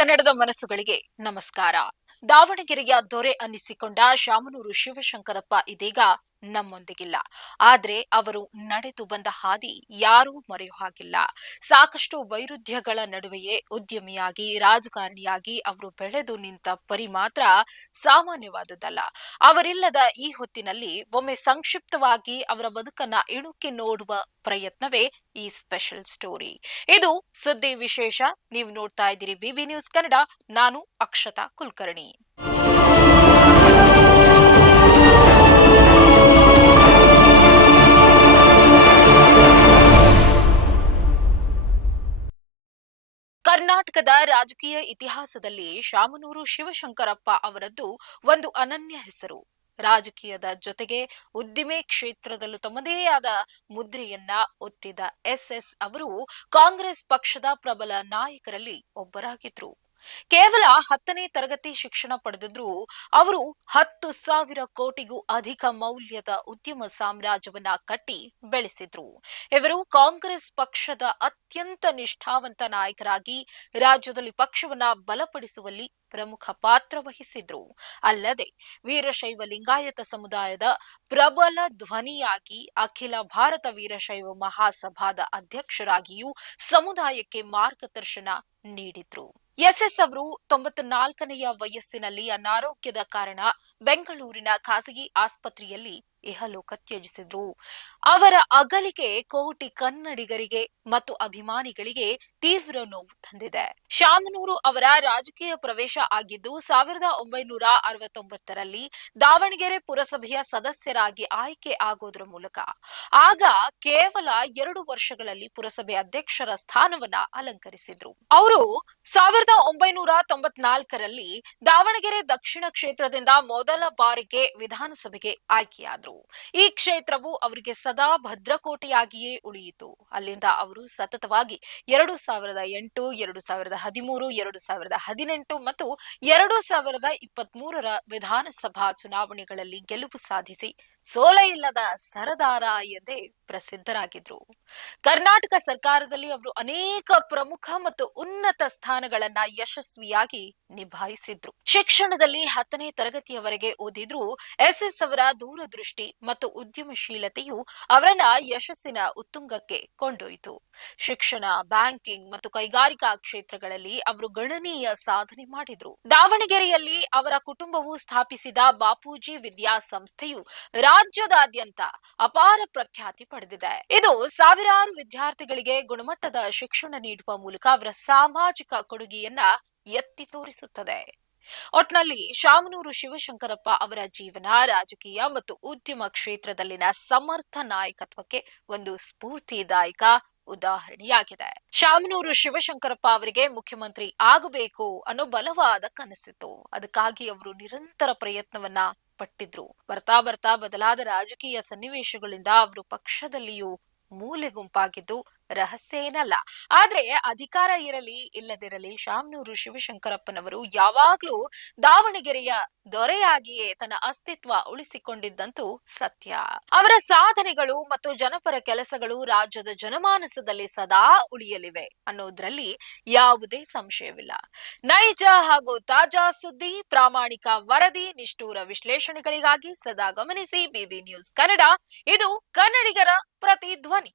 ಕನ್ನಡದ ಮನಸ್ಸುಗಳಿಗೆ ನಮಸ್ಕಾರ. ದಾವಣಗೆರೆಯ ದೊರೆ ಅನ್ನಿಸಿಕೊಂಡ ಶಾಮನೂರು ಶಿವಶಂಕರಪ್ಪ ಇದೀಗ ನಮ್ಮೊಂದಿಗಿಲ್ಲ. ಆದ್ರೆ ಅವರು ನಡೆದು ಬಂದ ಹಾದಿ ಯಾರೂ ಮರೆಯೋ ಹಾಗಿಲ್ಲ. ಸಾಕಷ್ಟು ವೈರುಧ್ಯಗಳ ನಡುವೆಯೇ ಉದ್ಯಮಿಯಾಗಿ, ರಾಜಕಾರಣಿಯಾಗಿ ಅವರು ಬೆಳೆದು ನಿಂತ ಪರಿ ಮಾತ್ರ ಸಾಮಾನ್ಯವಾದುದಲ್ಲ. ಅವರಿಲ್ಲದ ಈ ಹೊತ್ತಿನಲ್ಲಿ ಒಮ್ಮೆ ಸಂಕ್ಷಿಪ್ತವಾಗಿ ಅವರ ಬದುಕನ್ನ ಇಣುಕಿ ನೋಡುವ ಪ್ರಯತ್ನವೇ ಈ ಸ್ಪೆಷಲ್ ಸ್ಟೋರಿ. ಇದು ಸುದ್ದಿ ವಿಶೇಷ. ನೀವು ನೋಡ್ತಾ ಇದ್ದೀರಿ ಬಿಬಿ ನ್ಯೂಸ್ ಕನ್ನಡ. ನಾನು ಅಕ್ಷತಾ ಕುಲಕರ್ಣಿ. ಕರ್ನಾಟಕದ ರಾಜಕೀಯ ಇತಿಹಾಸದಲ್ಲಿ ಶಾಮನೂರು ಶಿವಶಂಕರಪ್ಪ ಅವರದ್ದು ಒಂದು ಅನನ್ಯ ಹೆಸರು. ರಾಜಕೀಯದ ಜೊತೆಗೆ ಉದ್ದಿಮೆ ಕ್ಷೇತ್ರದಲ್ಲೂ ತಮ್ಮದೇ ಆದ ಮುದ್ರೆಯನ್ನ ಒತ್ತಿದ ಎಸ್ಎಸ್ ಅವರು ಕಾಂಗ್ರೆಸ್ ಪಕ್ಷದ ಪ್ರಬಲ ನಾಯಕರಲ್ಲಿ ಒಬ್ಬರಾಗಿದ್ರು. ಕೇವಲ 10ನೇ ತರಗತಿ ಶಿಕ್ಷಣ ಪಡೆದಿದ್ರು ಅವರು 10,000 ಕೋಟಿಗೂ ಅಧಿಕ ಮೌಲ್ಯದ ಉದ್ಯಮ ಸಾಮ್ರಾಜ್ಯವನ್ನ ಕಟ್ಟಿ ಬೆಳೆಸಿದ್ರು. ಇವರು ಕಾಂಗ್ರೆಸ್ ಪಕ್ಷದ ಅತ್ಯಂತ ನಿಷ್ಠಾವಂತ ನಾಯಕರಾಗಿ ರಾಜ್ಯದಲ್ಲಿ ಪಕ್ಷವನ್ನ ಬಲಪಡಿಸುವಲ್ಲಿ ಪ್ರಮುಖ ಪಾತ್ರ ವಹಿಸಿದ್ರು. ಅಲ್ಲದೆ ವೀರಶೈವ ಲಿಂಗಾಯತ ಸಮುದಾಯದ ಪ್ರಬಲ ಧ್ವನಿಯಾಗಿ ಅಖಿಲ ಭಾರತ ವೀರಶೈವ ಮಹಾಸಭಾದ ಅಧ್ಯಕ್ಷರಾಗಿಯೂ ಸಮುದಾಯಕ್ಕೆ ಮಾರ್ಗದರ್ಶನ ನೀಡಿದ್ರು. ಎಸ್ಎಸ್ ಅವರು 94ನೆಯ ವಯಸ್ಸಿನಲ್ಲಿ ಅನಾರೋಗ್ಯದ ಕಾರಣ ಬೆಂಗಳೂರಿನ ಖಾಸಗಿ ಆಸ್ಪತ್ರೆಯಲ್ಲಿ ಇಹಲೋಕ ತ್ಯಜಿಸಿದ್ರು. ಅವರ ಅಗಲಿಕೆ ಕೋಟಿ ಕನ್ನಡಿಗರಿಗೆ ಮತ್ತು ಅಭಿಮಾನಿಗಳಿಗೆ ತೀವ್ರ ನೋವು ತಂದಿದೆ. ಶಾಮನೂರು ಅವರ ರಾಜಕೀಯ ಪ್ರವೇಶ ಆಗಿದ್ದು 1969ರಲ್ಲಿ ದಾವಣಗೆರೆ ಪುರಸಭೆಯ ಸದಸ್ಯರಾಗಿ ಆಯ್ಕೆ ಆಗೋದ್ರ ಮೂಲಕ. ಆಗ ಕೇವಲ 2 ವರ್ಷಗಳಲ್ಲಿ ಪುರಸಭೆ ಅಧ್ಯಕ್ಷರ ಸ್ಥಾನವನ್ನ ಅಲಂಕರಿಸಿದ್ರು. ಅವರು 1994ರಲ್ಲಿ ದಾವಣಗೆರೆ ದಕ್ಷಿಣ ಕ್ಷೇತ್ರದಿಂದ ಮೊದಲ ಬಾರಿಗೆ ವಿಧಾನಸಭೆಗೆ ಆಯ್ಕೆಯಾದರು. ಈ ಕ್ಷೇತ್ರವು ಅವರಿಗೆ ಸದಾ ಭದ್ರಕೋಟೆಯಾಗಿಯೇ ಉಳಿಯಿತು. ಅಲ್ಲಿಂದ ಅವರು ಸತತವಾಗಿ 2008, 2013, 2018 ಮತ್ತು 2023ರ ವಿಧಾನಸಭಾ ಚುನಾವಣೆಗಳಲ್ಲಿ ಗೆಲುವು ಸಾಧಿಸಿ ಸೋಲೆ ಇಲ್ಲದ ಸರದಾರ ಎಂದೇ ಪ್ರಸಿದ್ಧರಾಗಿದ್ರು. ಕರ್ನಾಟಕ ಸರ್ಕಾರದಲ್ಲಿ ಅವರು ಅನೇಕ ಪ್ರಮುಖ ಮತ್ತು ಉನ್ನತ ಸ್ಥಾನಗಳನ್ನ ಯಶಸ್ವಿಯಾಗಿ ನಿಭಾಯಿಸಿದ್ರು. ಶಿಕ್ಷಣದಲ್ಲಿ 10ನೇ ತರಗತಿಯವರೆಗೆ ಓದಿದ್ರು. ಎಸ್ಎಸ್ ಅವರ ದೂರದೃಷ್ಟಿ ಮತ್ತು ಉದ್ಯಮಶೀಲತೆಯು ಅವರನ್ನ ಯಶಸ್ಸಿನ ಉತ್ತುಂಗಕ್ಕೆ ಕೊಂಡೊಯ್ಯಿತು. ಶಿಕ್ಷಣ, ಬ್ಯಾಂಕಿಂಗ್ ಮತ್ತು ಕೈಗಾರಿಕಾ ಕ್ಷೇತ್ರಗಳಲ್ಲಿ ಅವರು ಗಣನೀಯ ಸಾಧನೆ ಮಾಡಿದ್ರು. ದಾವಣಗೆರೆಯಲ್ಲಿ ಅವರ ಕುಟುಂಬವು ಸ್ಥಾಪಿಸಿದ ಬಾಪೂಜಿ ವಿದ್ಯಾಸಂಸ್ಥೆಯು ರಾಜ್ಯದಾದ್ಯಂತ ಅಪಾರ ಪ್ರಖ್ಯಾತಿ ಪಡೆದಿದೆ. ಇದು ಸಾವಿರಾರು ವಿದ್ಯಾರ್ಥಿಗಳಿಗೆ ಗುಣಮಟ್ಟದ ಶಿಕ್ಷಣ ನೀಡುವ ಮೂಲಕ ಅವರ ಸಾಮಾಜಿಕ ಕೊಡುಗೆಯನ್ನ ಎತ್ತಿ ತೋರಿಸುತ್ತದೆ. ಒಟ್ನಲ್ಲಿ ಶಾಮನೂರು ಶಿವಶಂಕರಪ್ಪ ಅವರ ಜೀವನ ರಾಜಕೀಯ ಮತ್ತು ಉದ್ಯಮ ಕ್ಷೇತ್ರದಲ್ಲಿನ ಸಮರ್ಥ ನಾಯಕತ್ವಕ್ಕೆ ಒಂದು ಸ್ಫೂರ್ತಿದಾಯಕ ಉದಾಹರಣೆಯಾಗಿದೆ. ಶಾಮನೂರು ಶಿವಶಂಕರಪ್ಪ ಅವರಿಗೆ ಮುಖ್ಯಮಂತ್ರಿ ಆಗಬೇಕು ಅನ್ನೋ ಬಲವಾದ ಕನಸಿತ್ತು. ಅದಕ್ಕಾಗಿ ಅವರು ನಿರಂತರ ಪ್ರಯತ್ನವನ್ನ ಪಟ್ಟಿದ್ರು. ಬರ್ತಾ ಬರ್ತಾ ಬದಲಾದ ರಾಜಕೀಯ ಸನ್ನಿವೇಶಗಳಿಂದ ಅವರು ಪಕ್ಷದಲ್ಲಿಯೂ ಮೂಲೆ ಗುಂಪಾಗಿದ್ದು ರಹಸ್ಯ ಏನಲ್ಲ. ಆದ್ರೆ ಅಧಿಕಾರ ಇರಲಿ ಇಲ್ಲದಿರಲಿ ಶಾಮನೂರು ಶಿವಶಂಕರಪ್ಪನವರು ಯಾವಾಗ್ಲೂ ದಾವಣಗೆರೆಯ ದೊರೆಯಾಗಿಯೇ ತನ್ನ ಅಸ್ತಿತ್ವ ಉಳಿಸಿಕೊಂಡಿದ್ದಂತೂ ಸತ್ಯ. ಅವರ ಸಾಧನೆಗಳು ಮತ್ತು ಜನಪರ ಕೆಲಸಗಳು ರಾಜ್ಯದ ಜನಮಾನಸದಲ್ಲಿ ಸದಾ ಉಳಿಯಲಿವೆ ಅನ್ನೋದ್ರಲ್ಲಿ ಯಾವುದೇ ಸಂಶಯವಿಲ್ಲ. ನೈಜ ಹಾಗೂ ತಾಜಾ ಸುದ್ದಿ, ಪ್ರಾಮಾಣಿಕ ವರದಿ, ನಿಷ್ಠೂರ ವಿಶ್ಲೇಷಣೆಗಳಿಗಾಗಿ ಸದಾ ಗಮನಿಸಿ ಬಿಬಿ ನ್ಯೂಸ್ ಕನ್ನಡ. ಇದು ಕನ್ನಡಿಗರ ಪ್ರತಿಧ್ವನಿ.